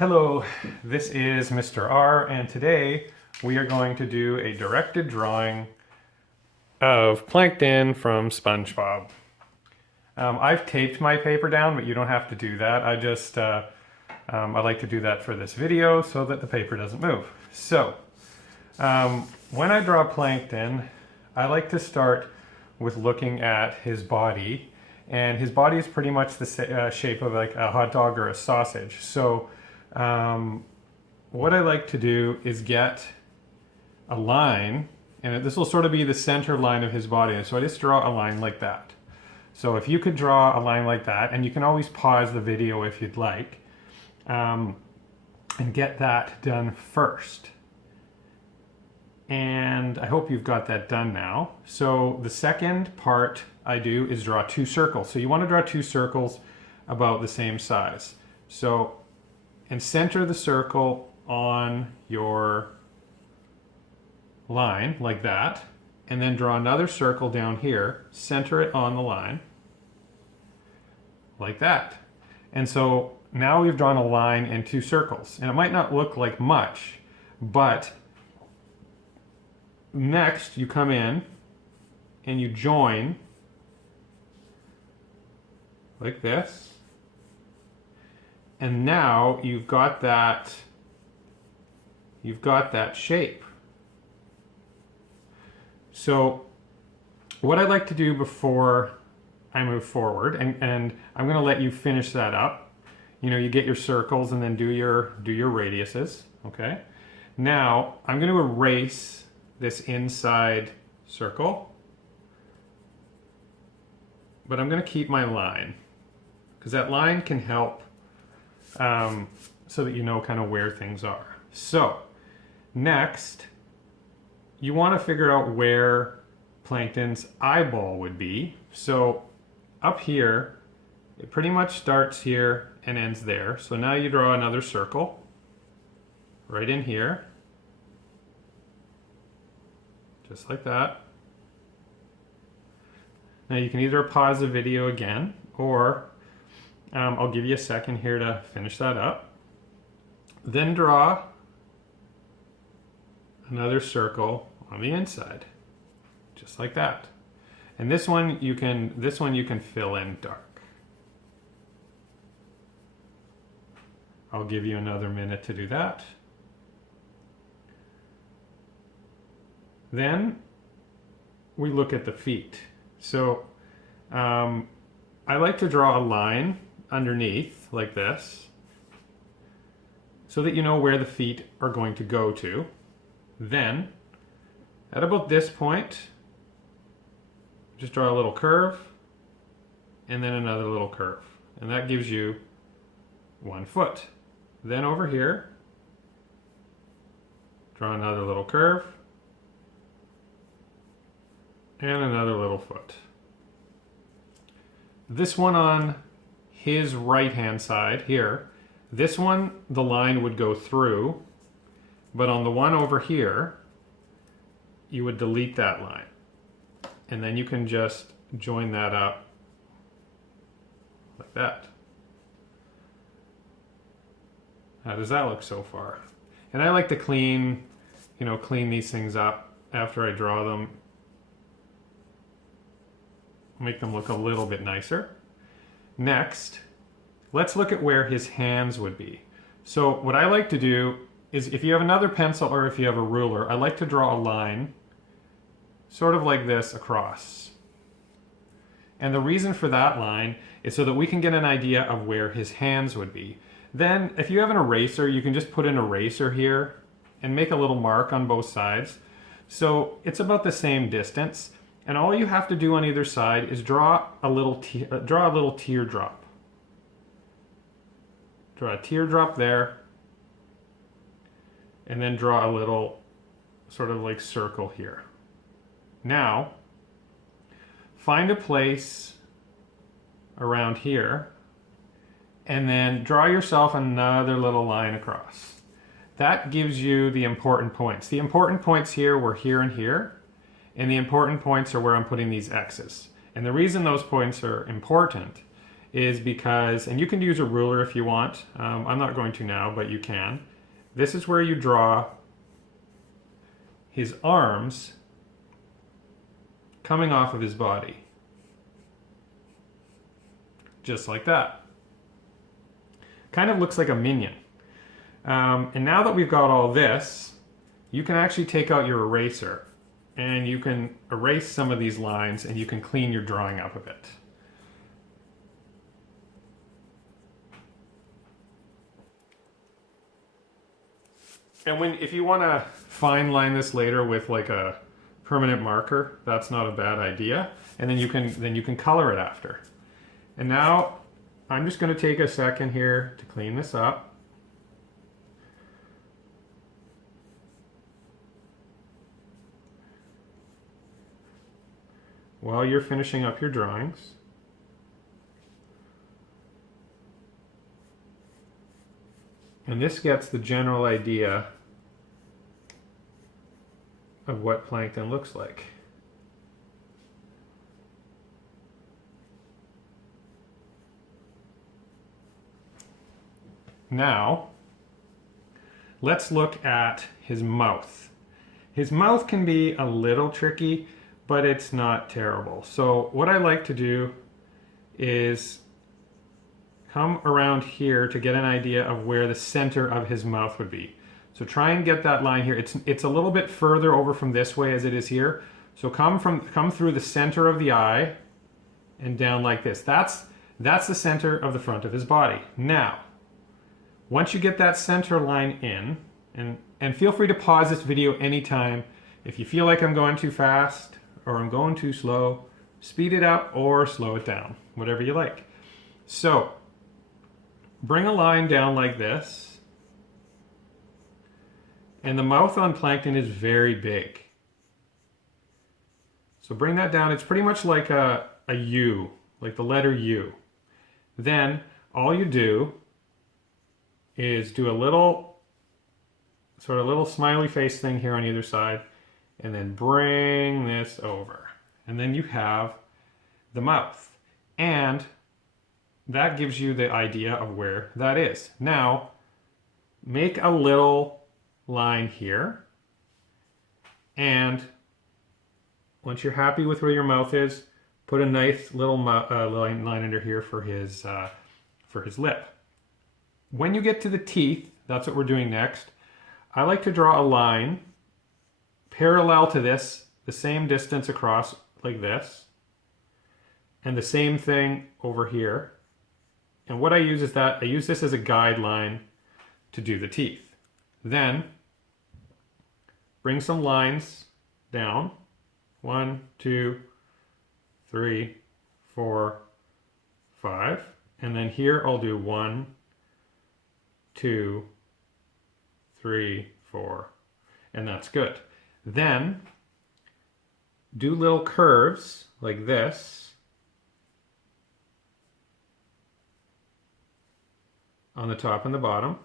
Hello, this is Mr. R, and today we are going to do a directed drawing of Plankton from Spongebob. I've taped my paper down, but you don't have to do that. I like to do that for this video so that the paper doesn't move. So, when I draw Plankton, I like to start with looking at his body, and his body is pretty much the shape of like a hot dog or a sausage. So, what I like to do is get a line, and this will sort of be the center line of his body. And so I just draw a line like that. So if you could draw a line like that, and you can always pause the video if you'd like, and get that done first. And I hope you've got that done now. So the second part I do is draw two circles. So you want to draw two circles about the same size. So, and center the circle on your line like that, and then draw another circle down here, center it on the line like that. And so now we've drawn a line and two circles, and it might not look like much, but next you come in and you join like this. And now you've got that shape. So what I'd like to do before I move forward, and I'm going to let you finish that up. You know, you get your circles and then do your radiuses, okay? Now I'm going to erase this inside circle, but I'm going to keep my line, because that line can help so that you know kind of where things are. So next, you want to figure out where Plankton's eyeball would be. So up here, it pretty much starts here and ends there. So now you draw another circle right in here, just like that. Now you can either pause the video again, or I'll give you a second here to finish that up. Then draw another circle on the inside, just like that. And this one you can fill in dark. I'll give you another minute to do that. Then we look at the feet. So I like to draw a line underneath like this, so that you know where the feet are going to go to. Then at about this point, just draw a little curve and then another little curve, and that gives you 1 foot. Then over here, draw another little curve and another little foot. This one on his right hand side here, this one the line would go through, but on the one over here you would delete that line, and then you can just join that up like that. How does that look so far? And I like to clean these things up after I draw them, make them look a little bit nicer. Next, let's look at where his hands would be. So what I like to do is, if you have another pencil or if you have a ruler, I like to draw a line sort of like this across. And the reason for that line is so that we can get an idea of where his hands would be. Then if you have an eraser, you can just put an eraser here and make a little mark on both sides. So it's about the same distance. And all you have to do on either side is draw a little teardrop. Draw a teardrop there, and then draw a little sort of like circle here. Now, find a place around here, and then draw yourself another little line across. That gives you the important points. The important points here were here and here. And the important points are where I'm putting these X's. And the reason those points are important is because, and you can use a ruler if you want, I'm not going to now, but you can. This is where you draw his arms coming off of his body. Just like that. Kind of looks like a minion. And now that we've got all this, you can actually take out your eraser and you can erase some of these lines and you can clean your drawing up a bit. And if you want to fine line this later with like a permanent marker, that's not a bad idea. And then you can color it after. And now I'm just going to take a second here to clean this up. While you're finishing up your drawings. And this gets the general idea of what Plankton looks like. Now, let's look at his mouth. His mouth can be a little tricky, but it's not terrible. So what I like to do is come around here to get an idea of where the center of his mouth would be. So try and get that line here. It's a little bit further over from this way as it is here. So come through the center of the eye and down like this. That's the center of the front of his body. Now, once you get that center line in, and feel free to pause this video anytime if you feel like I'm going too fast or I'm going too slow, speed it up or slow it down, whatever you like. So, bring a line down like this, and the mouth on Plankton is very big. So bring that down. It's pretty much like a U, like the letter U. Then all you do is do a little smiley face thing here on either side, and then bring this over. And then you have the mouth. And that gives you the idea of where that is. Now, make a little line here. And once you're happy with where your mouth is, put a nice little line under here for his lip. When you get to the teeth, that's what we're doing next. I like to draw a line parallel to this, the same distance across like this, and the same thing over here. And what I use is I use this as a guideline to do the teeth. Then bring some lines down. 1, 2, 3, 4, 5. And then here I'll do 1, 2, 3, 4. And that's good. Then do little curves like this on the top and the bottom.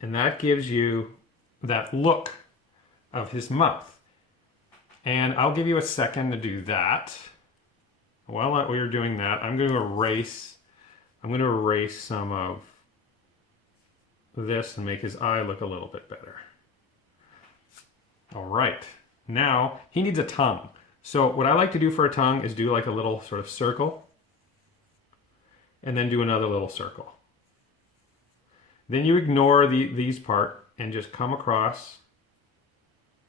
And that gives you that look of his mouth. And I'll give you a second to do that. While you're doing that, I'm going to erase some of this and make his eye look a little bit better. All right, now he needs a tongue. So what I like to do for a tongue is do like a little sort of circle and then do another little circle. Then you ignore these part and just come across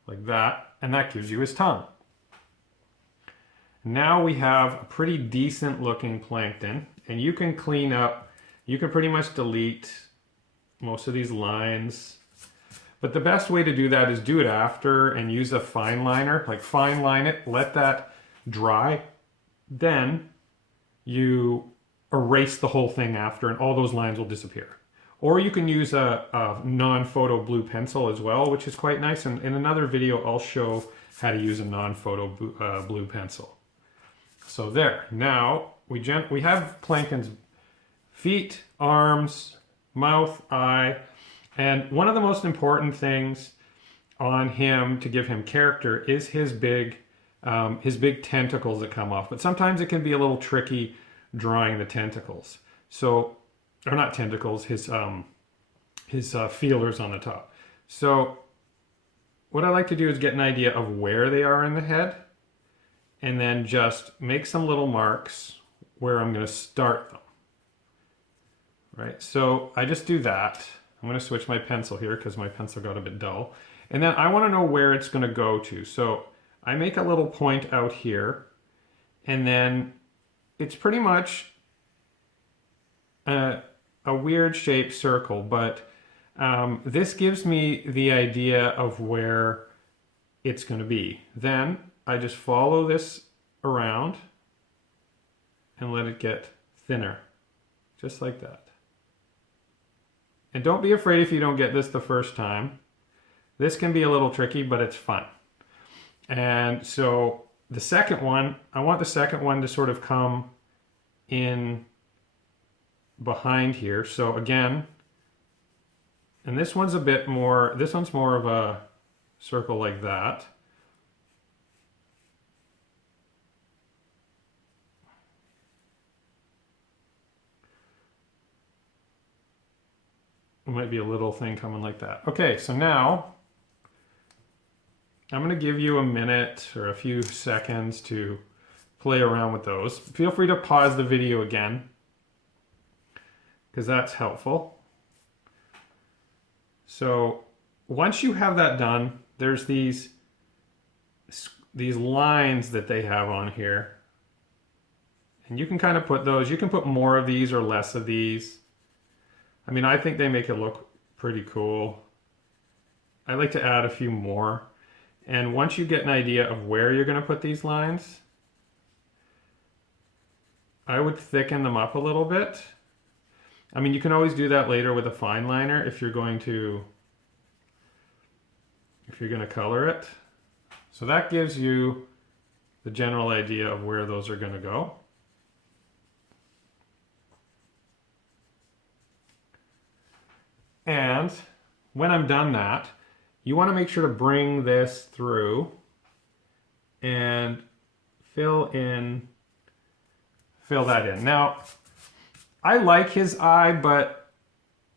like that, and that gives you his tongue. Now we have a pretty decent looking Plankton, and you can clean up, you can pretty much delete most of these lines. But the best way to do that is do it after and use a fine liner, like fine line it, let that dry. Then you erase the whole thing after and all those lines will disappear. Or you can use a non-photo blue pencil as well, which is quite nice. And in another video, I'll show how to use a non-photo blue pencil. So there, now we have Plankton's feet, arms, mouth, eye, and one of the most important things on him to give him character is his big his big tentacles that come off. But sometimes it can be a little tricky drawing the tentacles. So, or not tentacles, his feelers on the top. So what I like to do is get an idea of where they are in the head and then just make some little marks where I'm going to start them. Right, so I just do that. I'm going to switch my pencil here because my pencil got a bit dull. And then I want to know where it's going to go to. So I make a little point out here, and then it's pretty much a weird shaped circle, but this gives me the idea of where it's going to be. Then I just follow this around and let it get thinner, just like that. And don't be afraid if you don't get this the first time. This can be a little tricky, but it's fun. And so the second one, I want the second one to sort of come in behind here. So again, and this one's a bit more, this one's more of a circle like that. It might be a little thing coming like that. Okay, so now I'm going to give you a minute or a few seconds to play around with those. Feel free to pause the video again, because that's helpful. So once you have that done, there's these lines that they have on here. And you can kind of put those, you can put more of these or less of these. I mean, I think they make it look pretty cool. I like to add a few more. And once you get an idea of where you're going to put these lines, I would thicken them up a little bit. I mean, you can always do that later with a fine liner if you're going to color it. So that gives you the general idea of where those are going to go. And when I'm done that, you want to make sure to bring this through and fill that in. Now, I like his eye, but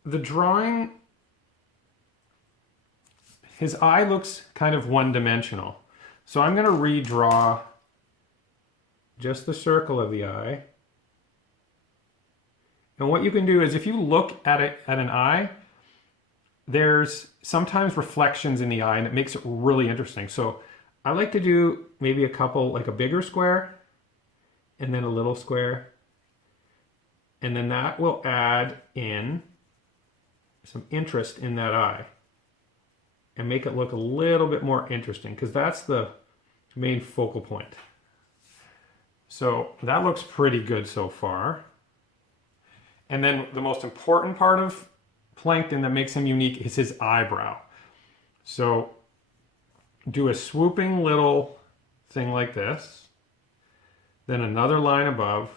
the drawing, his eye looks kind of one-dimensional. So I'm going to redraw just the circle of the eye. And what you can do is if you look at it at an eye, there's sometimes reflections in the eye and it makes it really interesting. So I like to do maybe a couple, like a bigger square and then a little square. And then that will add in some interest in that eye and make it look a little bit more interesting, because that's the main focal point. So that looks pretty good so far. And then the most important part of Plankton that makes him unique is his eyebrow. So do a swooping little thing like this, then another line above,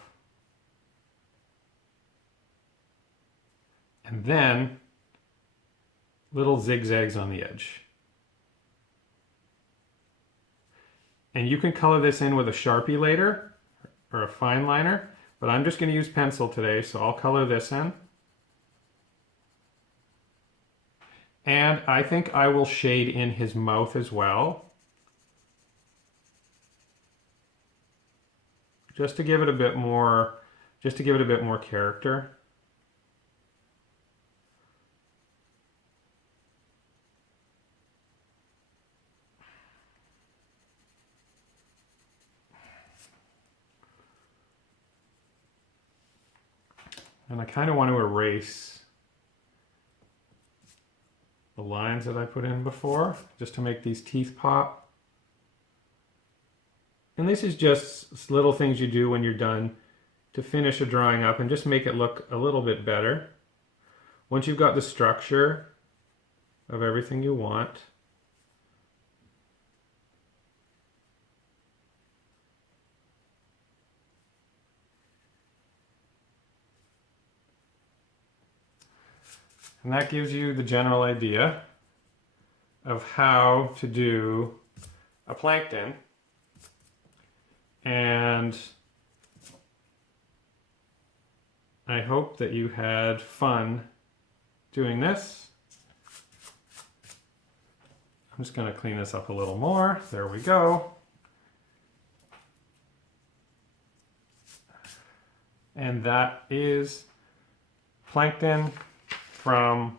and then little zigzags on the edge. And you can color this in with a Sharpie later or a fine liner, but I'm just going to use pencil today, so I'll color this in. And I think I will shade in his mouth as well, just to give it a bit more, character. And I kind of want to erase the lines that I put in before, just to make these teeth pop. And this is just little things you do when you're done to finish a drawing up and just make it look a little bit better. Once you've got the structure of everything you want, and that gives you the general idea of how to do a Plankton and I hope that you had fun doing this. I'm just going to clean this up a little more. There we go. And that is Plankton from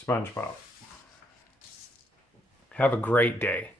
SpongeBob. Have a great day.